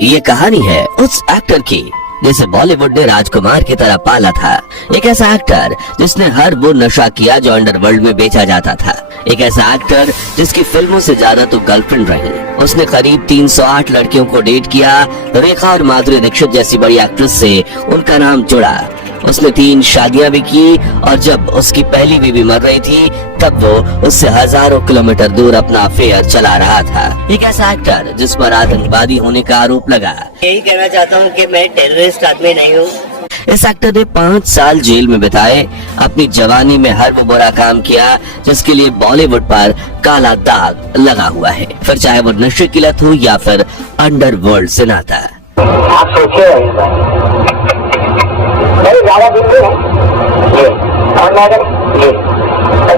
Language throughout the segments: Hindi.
ये कहानी है उस एक्टर की जिसे बॉलीवुड ने राजकुमार की तरह पाला था। एक ऐसा एक्टर जिसने हर वो नशा किया जो अंडरवर्ल्ड में बेचा जाता था। एक ऐसा एक्टर जिसकी फिल्मों से ज्यादा तो गर्लफ्रेंड रही। उसने करीब 308 लड़कियों को डेट किया। रेखा और माधुरी दीक्षित जैसी बड़ी एक्ट्रेस से उनका नाम जुड़ा। उसने 3 शादियां भी की और जब उसकी पहली बीवी मर रही थी तब वो उससे हजारों किलोमीटर दूर अपना अफेयर चला रहा था। एक ऐसा एक्टर जिस पर आतंकवादी होने का आरोप लगा। यही कहना चाहता हूँ कि मैं टेररिस्ट आदमी नहीं हूँ। इस एक्टर ने 5 साल जेल में बिताए। अपनी जवानी में हर वो बुरा काम किया जिसके लिए बॉलीवुड पर काला दाग लगा हुआ है, फिर चाहे वो नशे की लत हो या फिर अंडरवर्ल्ड से नाता। आप सोचिए नहीं ज्यादा दिन नहीं है ये, और मैं अगर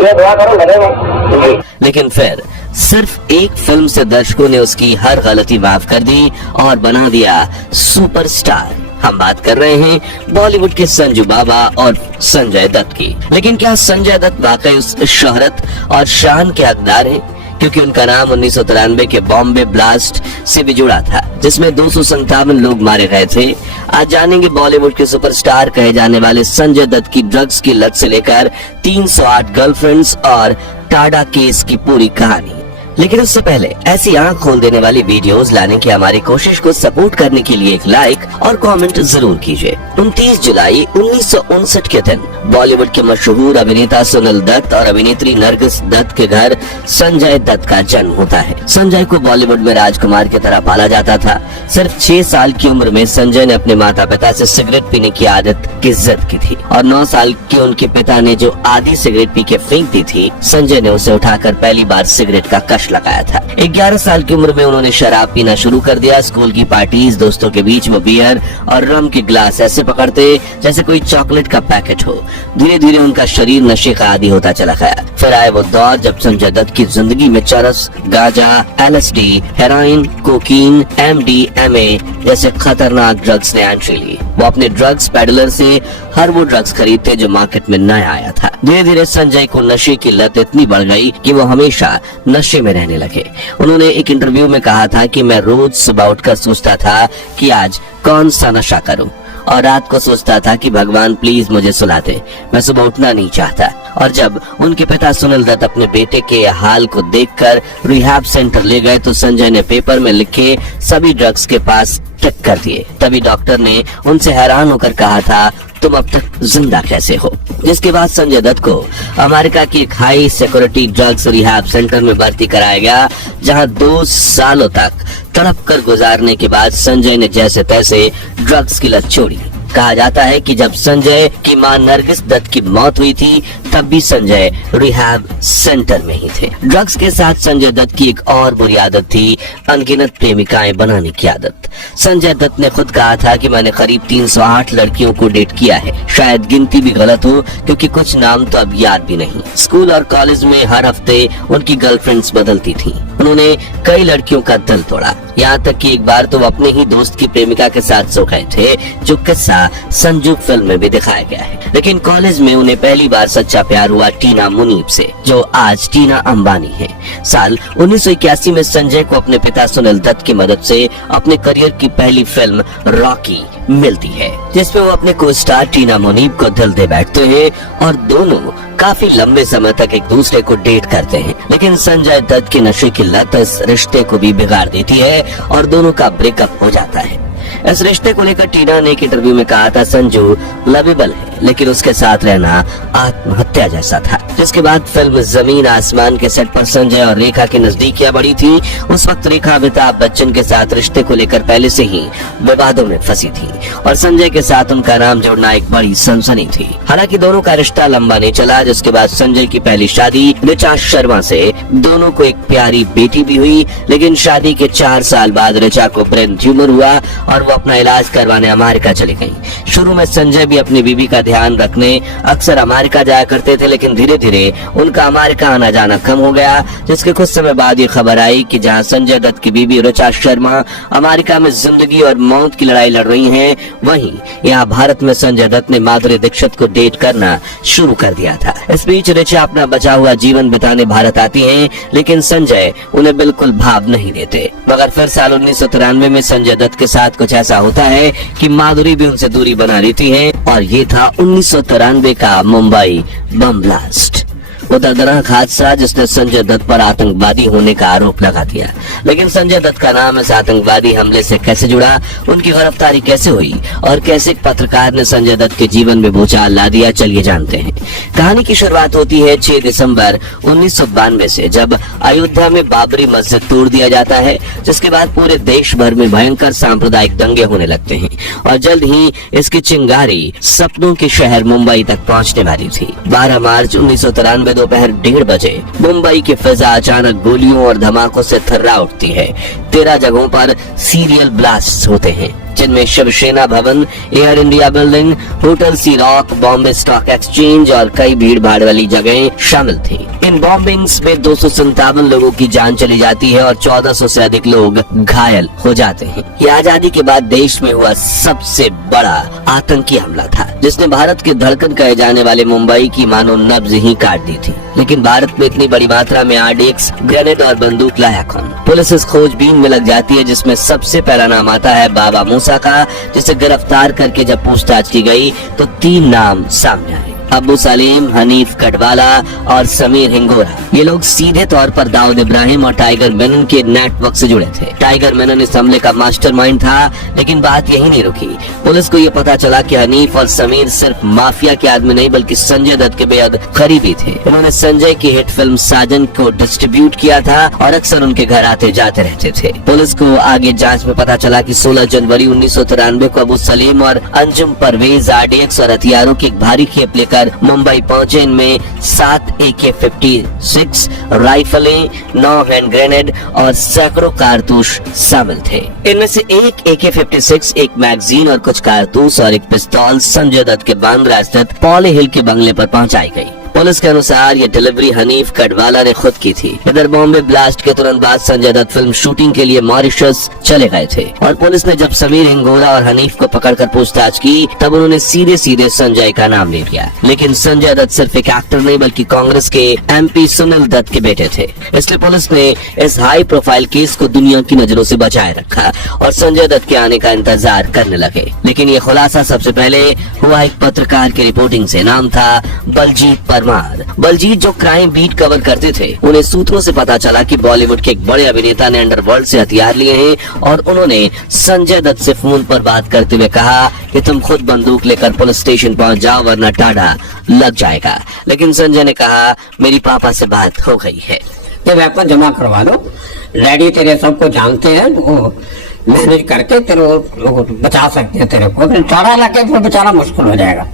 ये दुआ करो लगेगा। लेकिन फिर सिर्फ एक फिल्म से दर्शकों ने उसकी हर गलती माफ कर दी और बना दिया सुपरस्टार। हम बात कर रहे हैं बॉलीवुड के संजू बाबा और संजय दत्त की। लेकिन क्या संजय दत्त वाकई उस शोहरत और शान के हकदार हैं? क्योंकि उनका नाम 1993 के बॉम्बे ब्लास्ट से भी जुड़ा था जिसमें 257 लोग मारे गए थे। आज जानेंगे बॉलीवुड के सुपरस्टार कहे जाने वाले संजय दत्त की ड्रग्स की लत से लेकर 308 गर्लफ्रेंड्स और टाडा केस की पूरी कहानी। लेकिन उससे पहले ऐसी आंख खोल देने वाली वीडियोस लाने की हमारी कोशिश को सपोर्ट करने के लिए एक लाइक और कमेंट जरूर कीजिए। 29 जुलाई 1959 के दिन बॉलीवुड के मशहूर अभिनेता सुनील दत्त और अभिनेत्री नरगिस दत्त के घर संजय दत्त का जन्म होता है। संजय को बॉलीवुड में राजकुमार की तरह पाला जाता था। सिर्फ 6 साल की उम्र में संजय ने अपने माता पिता से सिगरेट पीने की आदत की जिद की थी और 9 साल के उनके पिता ने जो आधी सिगरेट पी के फेंक दी थी, संजय ने उसे उठाकर पहली बार सिगरेट का कश लगाया था। 11 साल की उम्र में उन्होंने शराब पीना शुरू कर दिया। स्कूल की पार्टीज, दोस्तों के बीच वो बियर और रम के ग्लास ऐसे पकड़ते जैसे कोई चॉकलेट का पैकेट हो। धीरे धीरे उनका शरीर नशे का आदी होता चला गया। फिर आए वो दौर जब संजय दत्त की जिंदगी में चरस, गांजा, LSD, हेरोइन, कोकीन, MDMA जैसे खतरनाक ड्रग्स ने एंट्री ली। वो अपने ड्रग्स पेडलर से हर वो ड्रग्स खरीदते जो मार्केट में नया आया था। धीरे धीरे संजय को नशे की लत इतनी बढ़ गई कि वो हमेशा नशे में रहने लगे। उन्होंने एक इंटरव्यू में कहा था कि मैं रोज सुबह उठकर सोचता था कि आज कौन सा नशा करूं और रात को सोचता था कि भगवान प्लीज मुझे सुला दे, मैं सुबह उठना नहीं चाहता। और जब उनके पिता सुनील दत्त अपने बेटे के हाल को देखकर रिहैब सेंटर ले गए तो संजय ने पेपर में लिखे सभी ड्रग्स के पास टिक कर दिए। तभी डॉक्टर ने उनसे हैरान होकर कहा था तुम अब तक जिंदा कैसे हो। जिसके बाद संजय दत्त को अमेरिका की एक high security drugs rehab centre में भर्ती कराया गया, जहां 2 सालों तक तड़प कर गुजारने के बाद संजय ने जैसे तैसे ड्रग्स की लत छोड़ी। कहा जाता है कि जब संजय की मां नरगिस दत्त की मौत हुई थी तब भी संजय रिहैब सेंटर में ही थे। ड्रग्स के साथ संजय दत्त की एक और बुरी आदत थी अनगिनत प्रेमिकाएं बनाने की आदत। संजय दत्त ने खुद कहा था कि मैंने करीब 308 लड़कियों को डेट किया है। शायद गिनती भी गलत हो क्योंकि कुछ नाम तो अब याद भी नहीं। स्कूल और कॉलेज में हर हफ्ते उनकी गर्लफ्रेंड्स बदलती थी। उन्होंने कई लड़कियों का दिल तोड़ा, यहाँ तक कि एक बार तो वो अपने ही दोस्त की प्रेमिका के साथ सो गए थे, जो किस्सा संजू फिल्म में भी दिखाया गया है। लेकिन कॉलेज में उन्हें पहली बार सच्चा प्यार हुआ टीना मुनीब से, जो आज टीना अंबानी है। साल 1981 में संजय को अपने पिता सुनील दत्त की मदद से अपने करियर की पहली फिल्म रॉकी मिलती है, जिसमें वो अपने को स्टार टीना मुनीब को दिल दे बैठते हैं और दोनों काफी लंबे समय तक एक दूसरे को डेट करते हैं। लेकिन संजय दत्त की नशे की लत इस रिश्ते को भी बिगाड़ देती है और दोनों का ब्रेकअप हो जाता है। इस रिश्ते को लेकर टीना ने एक इंटरव्यू में कहा था संजू लवेबल है लेकिन उसके साथ रहना आत्महत्या जैसा था। जिसके बाद फिल्म जमीन आसमान के सेट पर संजय और रेखा की नजदीकियां बढ़ी थी। उस वक्त रेखा अमिताभ बच्चन के साथ रिश्ते को लेकर पहले से ही विवादों में फंसी थी और संजय के साथ उनका नाम जोड़ना एक बड़ी सनसनी थी। हालांकि दोनों का रिश्ता लंबा नहीं चला। जिसके बाद संजय की पहली शादी ऋचा शर्मा से दोनों को एक प्यारी बेटी भी हुई। लेकिन शादी के 4 साल बाद ऋचा को ब्रेन ट्यूमर हुआ और वो अपना इलाज करवाने अमेरिका चली गयी। शुरू में संजय भी अपनी बीवी का ध्यान रखने अक्सर अमेरिका जाया करते थे, लेकिन धीरे धीरे उनका अमेरिका आना जाना कम हो गया, जिसके कुछ समय बाद ये खबर आई कि जहां संजय दत्त की बीबी ऋचा शर्मा अमेरिका में जिंदगी और मौत की लड़ाई लड़ रही हैं, वहीं यहाँ भारत में संजय दत्त ने माधुरी दीक्षित को डेट करना शुरू कर दिया था। इस बीच ऋचा अपना बचा हुआ जीवन बिताने भारत आती हैं, लेकिन संजय उन्हें बिल्कुल भाव नहीं देते। मगर फिर साल 1993 में संजय दत्त के साथ कुछ ऐसा होता है कि माधुरी भी उनसे दूरी बना लेती है, और ये था 1993 का मुंबई बम ब्लास्ट, वो दर्दनाक हादसा जिसने संजय दत्त पर आतंकवादी होने का आरोप लगा दिया। लेकिन संजय दत्त का नाम इस आतंकवादी हमले से कैसे जुड़ा, उनकी गिरफ्तारी कैसे हुई और कैसे एक पत्रकार ने संजय दत्त के जीवन में भूचाल ला दिया, चलिए जानते हैं। कहानी की शुरुआत होती है 6 दिसंबर 1992 से, जब अयोध्या में बाबरी मस्जिद तोड़ दिया जाता है, जिसके बाद पूरे देश भर में भयंकर सांप्रदायिक दंगे होने लगते हैं और जल्द ही इसकी चिंगारी सपनों के शहर मुंबई तक पहुंचने वाली थी। 12 मार्च 1993 दोपहर 1:30 बजे मुंबई की फिजा अचानक गोलियों और धमाकों से थर्रा उठती है। 13 जगहों पर सीरियल ब्लास्ट होते हैं, जिनमें शिवसेना भवन, एयर इंडिया बिल्डिंग, होटल सी रॉक, बॉम्बे स्टॉक एक्सचेंज और कई भीड़ भाड़ वाली जगहें शामिल थी। इन बॉम्बिंग्स में 257 लोगों की जान चली जाती है और 1400 से अधिक लोग घायल हो जाते हैं। ये आजादी के बाद देश में हुआ सबसे बड़ा आतंकी हमला था, जिसने भारत के धड़कन कहे जाने वाले मुंबई की मानो नब्ज ही काट दी थी। लेकिन भारत में इतनी बड़ी मात्रा में आरडीएक्स, ग्रेनेड और बंदूक लाया कौन? पुलिस इस खोजबीन में लग जाती है, जिसमें सबसे पहला नाम आता है बाबा मूसा का, जिसे गिरफ्तार करके जब पूछताछ की गई तो 3 नाम सामने आए: अबू सलीम, हनीफ कटवाला और समीर हिंगोरा। ये लोग सीधे तौर पर दाऊद इब्राहिम और टाइगर मेनन के नेटवर्क से जुड़े थे। टाइगर मेनन इस हमले का मास्टरमाइंड था, लेकिन बात यही नहीं रुकी। पुलिस को ये पता चला कि हनीफ और समीर सिर्फ माफिया के आदमी नहीं, बल्कि संजय दत्त के बेहद करीबी थे। इन्होंने संजय की हिट फिल्म साजन को डिस्ट्रीब्यूट किया था और अक्सर उनके घर आते जाते रहते थे। पुलिस को आगे जांच में पता चला कि 16 जनवरी 1993 को अबू सलीम और अंजुम परवेज आरडीएक्स और हथियारों की एक भारी खेप लेकर मुंबई पहुंचे। इनमें 7 AK-56 राइफलें, 9 हैंड ग्रेनेड और सैकड़ों कारतूस शामिल थे। इनमें से एक AK-56, एक मैगजीन और कुछ कारतूस और एक पिस्तौल संजय दत्त के बांद्रा स्थित पॉली हिल के बंगले पर पहुंचाई गई। पुलिस के अनुसार ये डिलीवरी हनीफ कटवाला ने खुद की थी। इधर बॉम्बे ब्लास्ट के तुरंत बाद संजय दत्त फिल्म शूटिंग के लिए मॉरिशस चले गए थे और पुलिस ने जब समीर हिंगोरा और हनीफ को पकड़कर पूछताछ की, तब उन्होंने सीधे सीधे संजय का नाम ले लिया। लेकिन संजय दत्त सिर्फ एक एक्टर नहीं, बल्कि कांग्रेस के MP सुनील दत्त के बेटे थे। इसलिए पुलिस ने इस हाई प्रोफाइल केस को दुनिया की नजरों से बचाए रखा और संजय दत्त के आने का इंतजार करने लगे। लेकिन ये खुलासा सबसे पहले हुआ एक पत्रकार की रिपोर्टिंग से। नाम था बलजीत। बलजीत जो क्राइम बीट कवर करते थे, उन्हें सूत्रों से पता चला कि बॉलीवुड के एक बड़े अभिनेता ने अंडरवर्ल्ड से हथियार लिए हैं और उन्होंने संजय दत्त से फोन पर बात करते हुए कहा कि तुम खुद बंदूक लेकर पुलिस स्टेशन पहुंच जाओ, वरना टाड़ा लग जाएगा। लेकिन संजय ने कहा, मेरी पापा से बात हो गई है, ये वेपन जमा करवा लो, डैडी तेरे सबको जानते हैं, वो मैनेज करके तेरे लोग बचा सकते हैं तेरे को, टाड़ा लगे फिर बचाना मुश्किल हो जाएगा।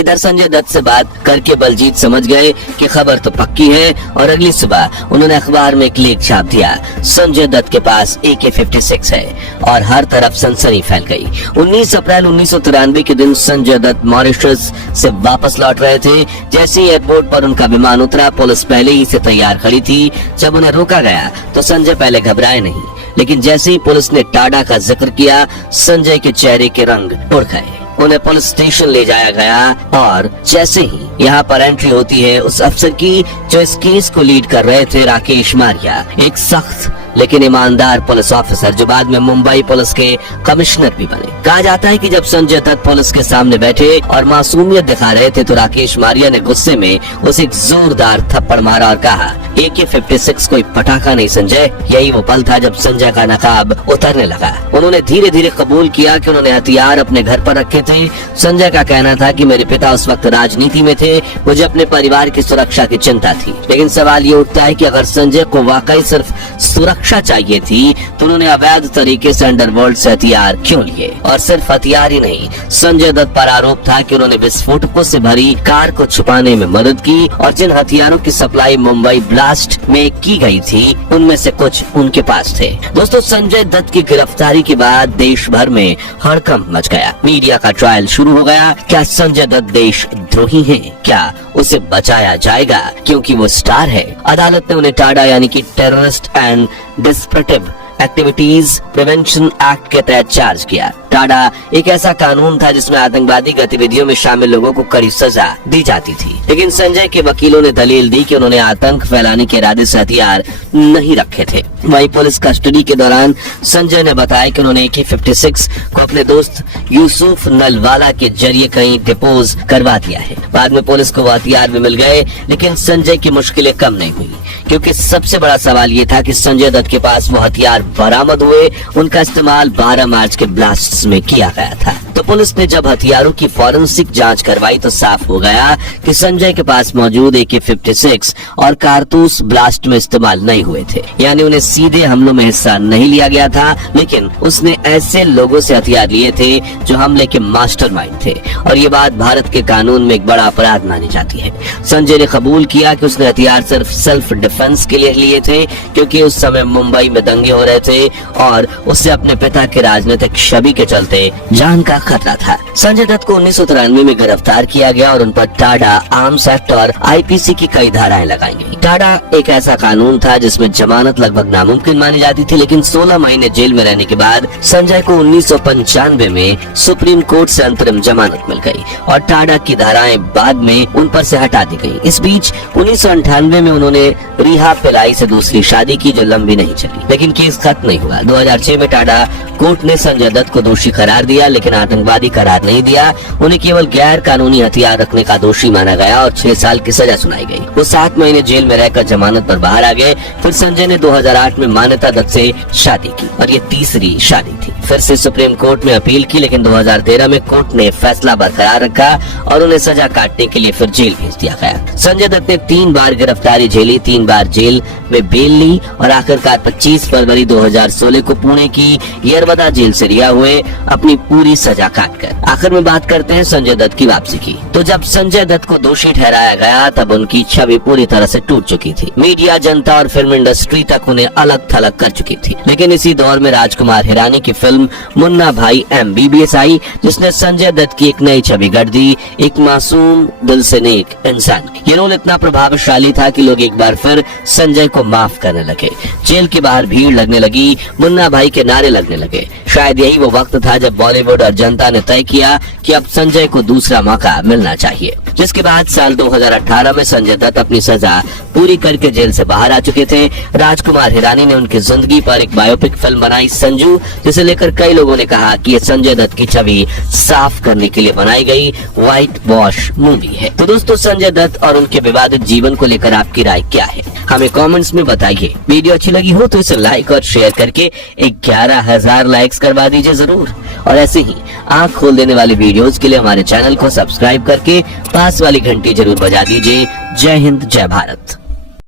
इधर संजय दत्त से बात करके बलजीत समझ गए कि खबर तो पक्की है और अगली सुबह उन्होंने अखबार में एक लेख छाप दिया, संजय दत्त के पास AK-56 है, और हर तरफ सनसनी फैल गई। 19 अप्रैल 1993 के दिन संजय दत्त मॉरिशस से वापस लौट रहे थे। जैसे ही एयरपोर्ट पर उनका विमान उतरा, पुलिस पहले ही से तैयार खड़ी थी। जब उन्हें रोका गया तो संजय पहले घबराए नहीं, लेकिन जैसे ही पुलिस ने टाडा का जिक्र किया, संजय के चेहरे के रंग उड़ गए। उन्हें पुलिस स्टेशन ले जाया गया और जैसे ही यहाँ पर एंट्री होती है उस अफसर की जो इस केस को लीड कर रहे थे, राकेश मारिया, एक सख्त लेकिन ईमानदार पुलिस ऑफिसर जो बाद में मुंबई पुलिस के कमिश्नर भी बने। कहा जाता है कि जब संजय दत्त पुलिस के सामने बैठे और मासूमियत दिखा रहे थे तो राकेश मारिया ने गुस्से में उसे एक जोरदार थप्पड़ मारा और कहा, AK-56 कोई पटाखा नहीं संजय। यही वो पल था जब संजय का नकाब उतरने लगा। उन्होंने धीरे धीरे कबूल किया कि उन्होंने हथियार अपने घर पर रखे थे। संजय का कहना था कि मेरे पिता उस वक्त राजनीति में थे, मुझे अपने परिवार की सुरक्षा की चिंता थी। लेकिन सवाल ये उठता है कि अगर संजय को वाकई सिर्फ सुरक्षा चाहिए थी तो उन्होंने अवैध तरीके से अंडरवर्ल्ड से हथियार क्यों लिए? और सिर्फ हथियार ही नहीं, संजय दत्त पर आरोप था कि उन्होंने विस्फोटकों से भरी कार को छुपाने में मदद की और जिन हथियारों की सप्लाई मुंबई ब्लास्ट में की गई थी, उनमें से कुछ उनके पास थे। दोस्तों, संजय दत्त की गिरफ्तारी के बाद देश भर में हड़कंप मच गया। मीडिया का ट्रायल शुरू हो गया। क्या संजय दत्त देशद्रोही हैं? क्या उसे बचाया जाएगा क्योंकि वो स्टार है? अदालत ने उन्हें टाडा यानी कि terrorist and disruptive activities prevention act के तहत चार्ज किया। टाडा एक ऐसा कानून था जिसमें आतंकवादी गतिविधियों में शामिल लोगों को कड़ी सजा दी जाती थी, लेकिन संजय के वकीलों ने दलील दी कि उन्होंने आतंक फैलाने के इरादे से हथियार नहीं रखे थे। वहीं पुलिस कस्टडी के दौरान संजय ने बताया कि उन्होंने AK-56 को अपने दोस्त यूसुफ नलवाला के जरिए कहीं डिपोज करवा दिया है। बाद में पुलिस को वो हथियार भी मिल गए, लेकिन संजय की मुश्किलें कम नहीं हुई, क्योंकि सबसे बड़ा सवाल ये था कि संजय दत्त के पास वो हथियार बरामद हुए, उनका इस्तेमाल 12 मार्च के ब्लास्ट्स में किया गया था। तो पुलिस ने जब हथियारों की फॉरेंसिक जांच करवाई तो साफ हो गया कि संजय के पास मौजूद AK-56 और कारतूस ब्लास्ट में इस्तेमाल नहीं हुए थे, यानी उन्हें सीधे हमलों में हिस्सा नहीं लिया गया था, लेकिन उसने ऐसे लोगों से हथियार लिए थे जो हमले के मास्टरमाइंड थे, और ये बात भारत के कानून में एक बड़ा अपराध मानी जाती है। संजय ने कबूल किया कि उसने हथियार सिर्फ सेल्फ डिफेंस के लिए लिए थे, क्योंकि उस समय मुंबई में दंगे हो रहे थे और उससे अपने पिता के राजनीतिक छवि के चलते जान का खतरा था। संजय दत्त को 1993 में गिरफ्तार किया गया और उन पर टाडा आर्म्स एक्ट और IPC की कई धाराएं लगाई गई। टाडा एक ऐसा कानून था जिसमें जमानत लगभग नामुमकिन मानी जाती थी, लेकिन 16 महीने जेल में रहने के बाद संजय को 1995 में सुप्रीम कोर्ट से अंतरिम जमानत मिल गई और टाडा की धाराएं बाद में उन पर से हटा दी गई। इस बीच 1998 में उन्होंने रिहा पिलाई से दूसरी शादी की, जो लंबी नहीं चली, लेकिन केस खत्म नहीं हुआ। 2006 में टाडा कोर्ट ने संजय दत्त को दोषी करार दिया, लेकिन आतंकवादी करार नहीं दिया। उन्हें केवल गैर कानूनी हथियार रखने का दोषी माना गया और 6 साल की सजा सुनाई गई। वो 7 महीने जेल में रहकर जमानत पर बाहर आ गए। फिर संजय ने 2008 में मान्यता दत्त से शादी की और ये तीसरी शादी थी। फिर से सुप्रीम कोर्ट में अपील की, लेकिन 2013 में कोर्ट ने फैसला बरकरार रखा और उन्हें सजा काटने के लिए फिर जेल भेज दिया गया। संजय दत्त ने 3 बार गिरफ्तारी झेली, 3 बार जेल में बेल ली और आखिरकार 25 फरवरी 2016 को पुणे की यरवदा जेल से रिहा हुए अपनी पूरी सजा काटकर। आखिर में बात करते हैं संजय दत्त की वापसी की। तो जब संजय दत्त को दोषी ठहराया गया तब उनकी छवि पूरी तरह से टूट चुकी थी। मीडिया, जनता और फिल्म इंडस्ट्री तक उन्हें अलग थलग कर चुकी थी। लेकिन इसी दौर में राजकुमार हिरानी की फिल्म मुन्ना भाई MBBS आई, जिसने संजय दत्त की एक नई छवि गढ़ दी, एक मासूम दिल से नेक इंसान की। ये रोल इतना प्रभावशाली था कि लोग एक बार फिर संजय को माफ करने लगे। जेल के बाहर भीड़ लगने लगी, मुन्ना भाई के नारे लगने लगे। शायद यही वो वक्त था जब बॉलीवुड और जनता ने तय किया कि अब संजय को दूसरा मौका मिलना चाहिए। जिसके बाद साल 2018 में संजय दत्त अपनी सजा पूरी करके जेल से बाहर आ चुके थे। राजकुमार हिरानी ने उनकी जिंदगी पर एक बायोपिक फिल्म बनाई संजू, जिसे लेकर कई लोगों ने कहा कि ये संजय दत्त की छवि साफ करने के लिए बनाई गई व्हाइट वॉश मूवी है। तो दोस्तों, संजय दत्त और उनके विवादित जीवन को लेकर आपकी राय क्या है, हमें कमेंट्स में बताइए। वीडियो अच्छी लगी हो तो इसे लाइक और शेयर करके 11,000 लाइक्स करवा दीजिए जरूर। और ऐसे ही आंख खोल देने वाली वीडियोस के लिए हमारे चैनल को सब्सक्राइब करके पास वाली घंटी जरूर बजा दीजिए। जय हिंद, जय भारत।